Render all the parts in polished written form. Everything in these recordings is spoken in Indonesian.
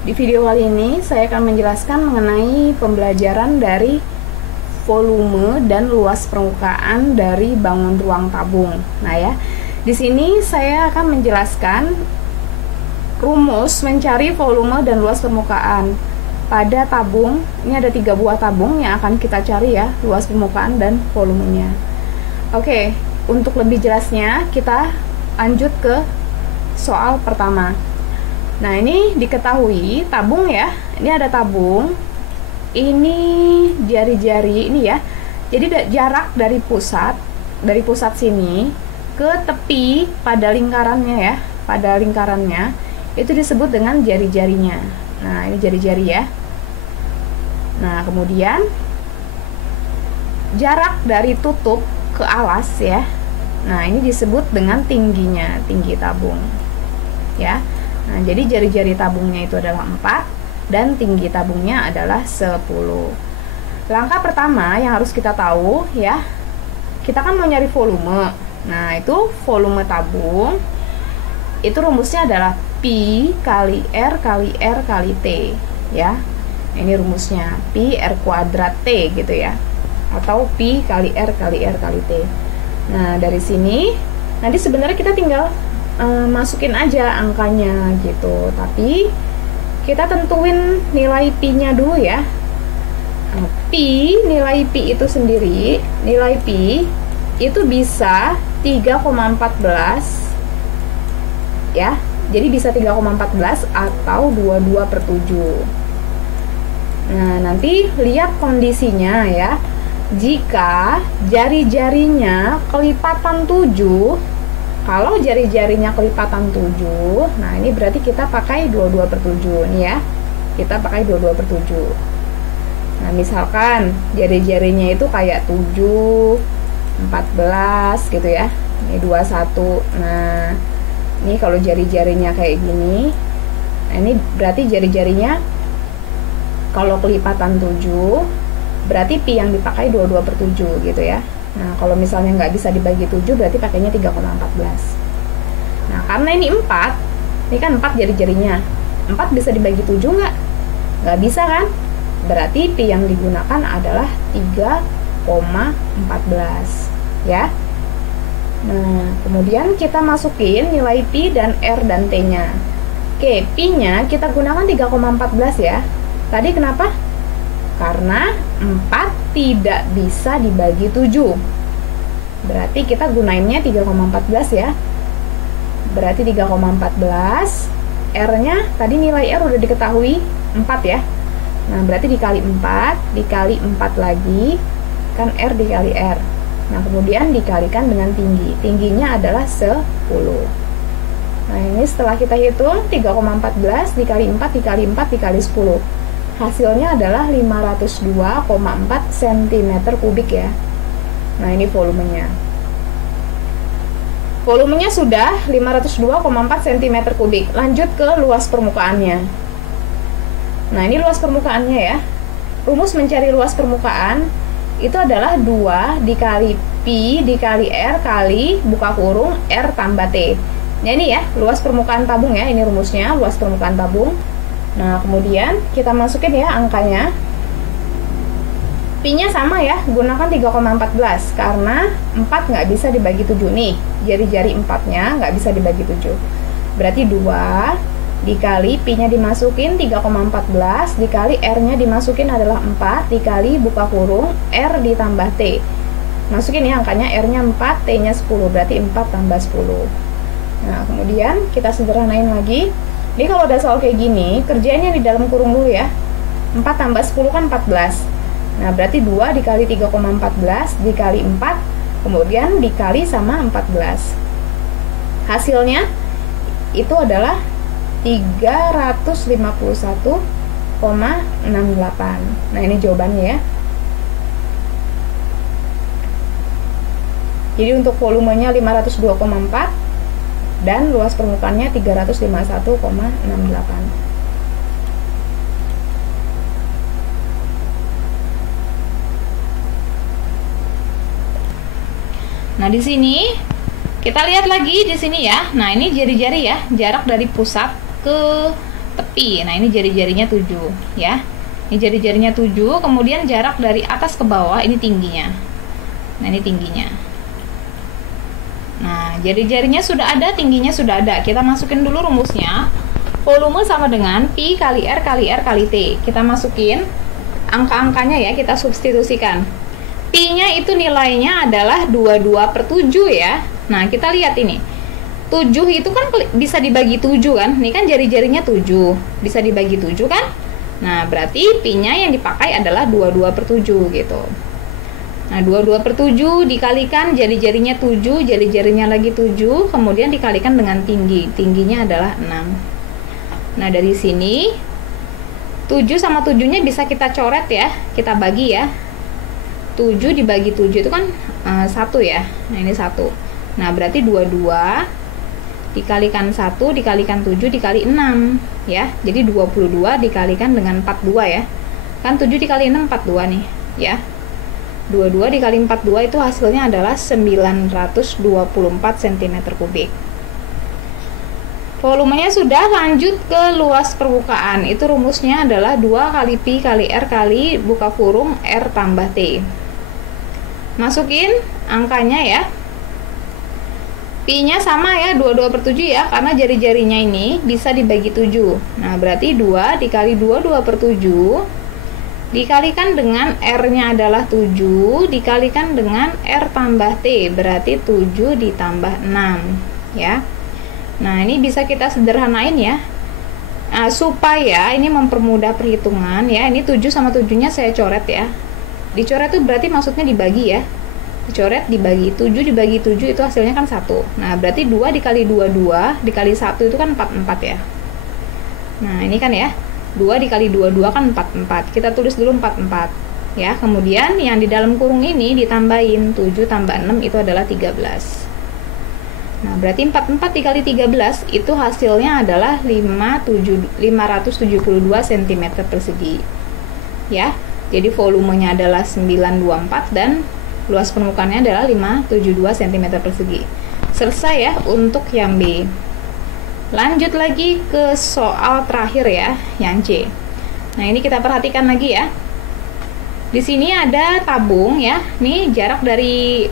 Di video kali ini saya akan menjelaskan mengenai pembelajaran dari volume dan luas permukaan dari bangun ruang tabung. Nah ya, di sini saya akan menjelaskan rumus mencari volume dan luas permukaan pada tabung. Ini ada 3 buah tabung yang akan kita cari ya, luas permukaan dan volumenya. Oke, untuk lebih jelasnya kita lanjut ke soal pertama. Nah, ini diketahui tabung ya. Ini ada tabung. Ini jari-jari ini ya. Jadi jarak dari pusat sini ke tepi pada lingkarannya ya. Pada lingkarannya itu disebut dengan jari-jarinya. Nah, ini jari-jari ya. Nah, kemudian jarak dari tutup ke alas ya. Nah, ini disebut dengan tingginya, tinggi tabung. Ya. Nah, jadi jari-jari tabungnya itu adalah 4 dan tinggi tabungnya adalah 10. Langkah pertama yang harus kita tahu ya, kita kan mau nyari volume. Nah, itu volume tabung itu rumusnya adalah Pi kali R kali R kali T ya. Ini rumusnya Pi R kuadrat T gitu ya. Atau Pi kali R kali R kali T. Nah, dari sini nanti sebenarnya kita tinggal masukin aja angkanya gitu, tapi kita tentuin nilai pi-nya dulu ya. Nilai pi itu sendiri, nilai pi itu bisa 3,14 ya. Jadi bisa 3,14 atau 22/7. Nah, nanti lihat kondisinya ya. Jika jari-jarinya kelipatan 7, kalau jari-jarinya kelipatan 7, nah ini berarti kita pakai 22/7 nih ya. Kita pakai 22/7. Nah, misalkan jari-jarinya itu kayak 7, 14 gitu ya. Ini 21. Nah, ini kalau jari-jarinya kayak gini, nah ini berarti jari-jarinya kalau kelipatan 7, berarti pi yang dipakai 22/7 gitu ya. Nah, kalau misalnya nggak bisa dibagi 7, berarti pakainya 3,14. Nah, karena ini 4, ini kan 4 jari-jarinya. 4 bisa dibagi 7 nggak? Nggak bisa kan? Berarti pi yang digunakan adalah 3,14 ya. Nah, kemudian kita masukin nilai pi dan R dan T-nya. Oke, pi-nya kita gunakan 3,14 ya. Tadi kenapa? Karena 4 tidak bisa dibagi 7. Berarti kita gunainnya 3,14 ya. Berarti 3,14. R-nya tadi nilai R udah diketahui 4 ya. Nah, berarti dikali 4, dikali 4 lagi, kan R dikali R. Nah, kemudian dikalikan dengan tinggi. Tingginya adalah 10. Nah, ini setelah kita hitung 3,14 dikali 4 dikali 4 dikali 10. Hasilnya adalah 502,4 cm3 ya. Nah, ini volumenya. Volumenya sudah 502,4 cm3. Lanjut ke luas permukaannya. Nah, ini luas permukaannya ya. Rumus mencari luas permukaan itu adalah 2 dikali pi dikali R kali buka kurung R tambah T. Nah, ini ya, luas permukaan tabung ya. Ini rumusnya, luas permukaan tabung. Nah, kemudian kita masukin ya angkanya. Pi-nya sama ya, gunakan 3,14 karena 4 nggak bisa dibagi 7 nih. Jari-jari 4-nya nggak bisa dibagi 7. Berarti 2 dikali Pi-nya dimasukin 3,14 dikali R-nya dimasukin adalah 4 dikali buka kurung R ditambah T. Masukin ya angkanya, R-nya 4, T-nya 10, berarti 4 tambah 10. Nah, kemudian kita sederhanain lagi. Jadi kalau ada soal kayak gini, kerjanya di dalam kurung dulu ya. 4 tambah 10 kan 14. Nah, berarti 2 dikali 3,14 dikali 4, kemudian dikali sama 14. Hasilnya itu adalah 351,68. Nah, ini jawabannya ya. Jadi untuk volumenya 502,4 dan luas permukaannya 351,68. Nah, di sini kita lihat lagi di sini ya. Nah, ini jari-jari ya, jarak dari pusat ke tepi. Nah, ini jari-jarinya 7 ya. Ini jari-jarinya 7, kemudian jarak dari atas ke bawah ini tingginya. Nah, ini tingginya. Nah, jari-jarinya sudah ada, tingginya sudah ada. Kita masukin dulu rumusnya. Volume sama dengan Pi kali R kali R kali T. Kita masukin angka-angkanya ya, kita substitusikan. Pi-nya itu nilainya adalah 22/7 ya. Nah, kita lihat ini. 7 itu kan bisa dibagi 7 kan? Ini kan jari-jarinya 7. Bisa dibagi 7 kan? Nah, berarti Pi-nya yang dipakai adalah 22/7 gitu. Nah, 22/7 dikalikan jari-jarinya 7, jari-jarinya lagi 7, kemudian dikalikan dengan tinggi. Tingginya adalah 6. Nah, dari sini 7 sama 7-nya bisa kita coret ya. Kita bagi ya. 7 dibagi 7 itu kan 1 ya. Nah, ini 1. Nah, berarti 22 dikalikan 1 dikalikan 7 dikali 6 ya. Jadi 22 dikalikan dengan 42 ya. Kan 7 dikali 6 42 nih ya. 22 dikali 42 itu hasilnya adalah 924 cm3. Volumenya sudah, lanjut ke luas permukaan. Itu rumusnya adalah 2 kali Pi kali R kali buka kurung R tambah T. Masukin angkanya ya. Pi-nya sama ya, 22/7 ya, karena jari-jarinya ini bisa dibagi 7. Nah, berarti 2 dikali 22/7 dikalikan dengan R-nya adalah 7, dikalikan dengan R tambah T, berarti 7 ditambah 6 ya. Nah, ini bisa kita sederhanain ya. Nah, supaya ini mempermudah perhitungan ya, ini 7 sama 7-nya saya coret ya. Dicoret itu berarti maksudnya dibagi ya. Dicoret dibagi 7 dibagi 7 itu hasilnya kan 1. Nah, berarti 2 dikali 22 dikali 1 itu kan 44 ya. Nah, ini kan ya, 2 dikali 22 kan 44. Kita tulis dulu 44 ya. Kemudian yang di dalam kurung ini ditambahin 7 tambah 6 itu adalah 13. Nah, berarti 44 dikali 13 itu hasilnya adalah 572 cm persegi ya. Jadi volumenya adalah 924 dan luas permukaannya adalah 572 cm persegi. Selesai ya untuk yang B. Lanjut lagi ke soal terakhir ya, yang C. Nah, ini kita perhatikan lagi ya. Di sini ada tabung ya. Nih jarak dari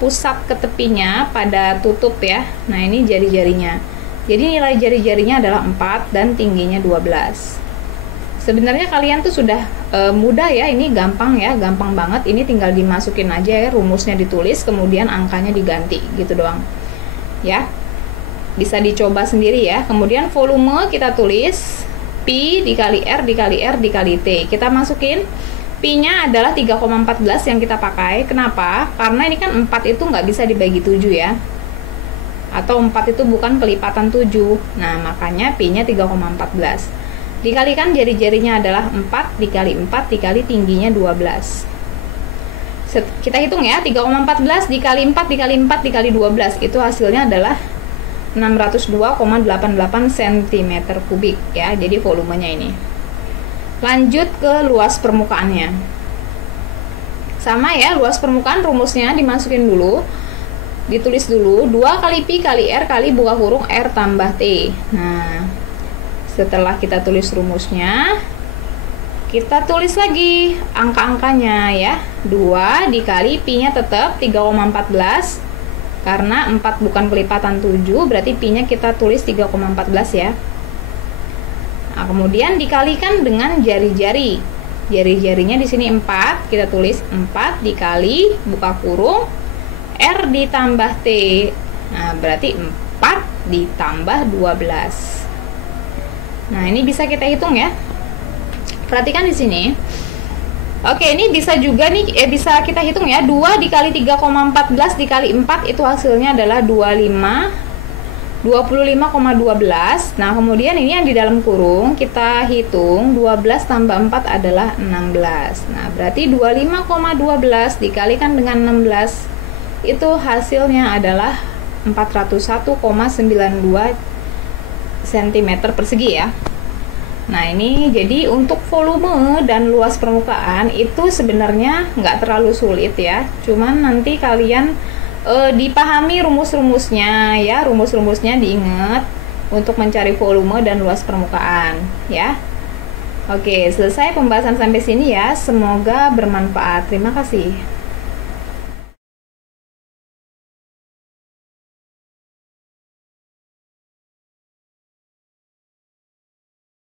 pusat ke tepinya pada tutup ya. Nah, ini jari-jarinya. Jadi nilai jari-jarinya adalah 4 dan tingginya 12. Sebenarnya kalian tuh sudah mudah ya, ini gampang ya, gampang banget. Ini tinggal dimasukin aja ya, rumusnya ditulis, kemudian angkanya diganti gitu doang. Ya. Bisa dicoba sendiri ya. Kemudian volume kita tulis Pi dikali R dikali R dikali T. Kita masukin Pi-nya adalah 3,14 yang kita pakai. Kenapa? Karena ini kan 4 itu nggak bisa dibagi 7 ya. Atau 4 itu bukan kelipatan 7. Nah, makanya Pi-nya 3,14. Dikalikan jari-jarinya adalah 4 dikali 4 dikali tingginya 12. Kita hitung ya, 3,14 dikali 4 dikali 4 dikali 12. Itu hasilnya adalah 602,88 cm3 ya. Jadi volumenya ini. Lanjut ke luas permukaannya. Sama ya, luas permukaan rumusnya dimasukin dulu. Ditulis dulu 2 kali Pi kali R kali buka kurung R tambah T. Nah, setelah kita tulis rumusnya, kita tulis lagi angka-angkanya ya. 2 dikali Pi-nya tetap 3,14. Karena 4 bukan kelipatan 7, berarti Pi-nya kita tulis 3,14 ya. Nah, kemudian dikalikan dengan jari-jari. Jari-jarinya di sini 4, kita tulis 4 dikali buka kurung R ditambah T. Nah, berarti 4 ditambah 12. Nah, ini bisa kita hitung ya. Perhatikan di sini. Oke, ini bisa juga nih, bisa kita hitung ya. 2 dikali 3,14 dikali 4 itu hasilnya adalah 25,12. Nah, kemudian ini yang di dalam kurung kita hitung 12 tambah 4 adalah 16. Nah, berarti 25,12 dikalikan dengan 16 itu hasilnya adalah 401,92 cm persegi ya. Nah, ini jadi untuk volume dan luas permukaan itu sebenarnya nggak terlalu sulit ya. Cuman nanti kalian dipahami rumus-rumusnya ya, rumus-rumusnya diingat. untuk mencari volume dan luas permukaan ya. Oke, selesai pembahasan sampai sini ya. Semoga bermanfaat. Terima kasih.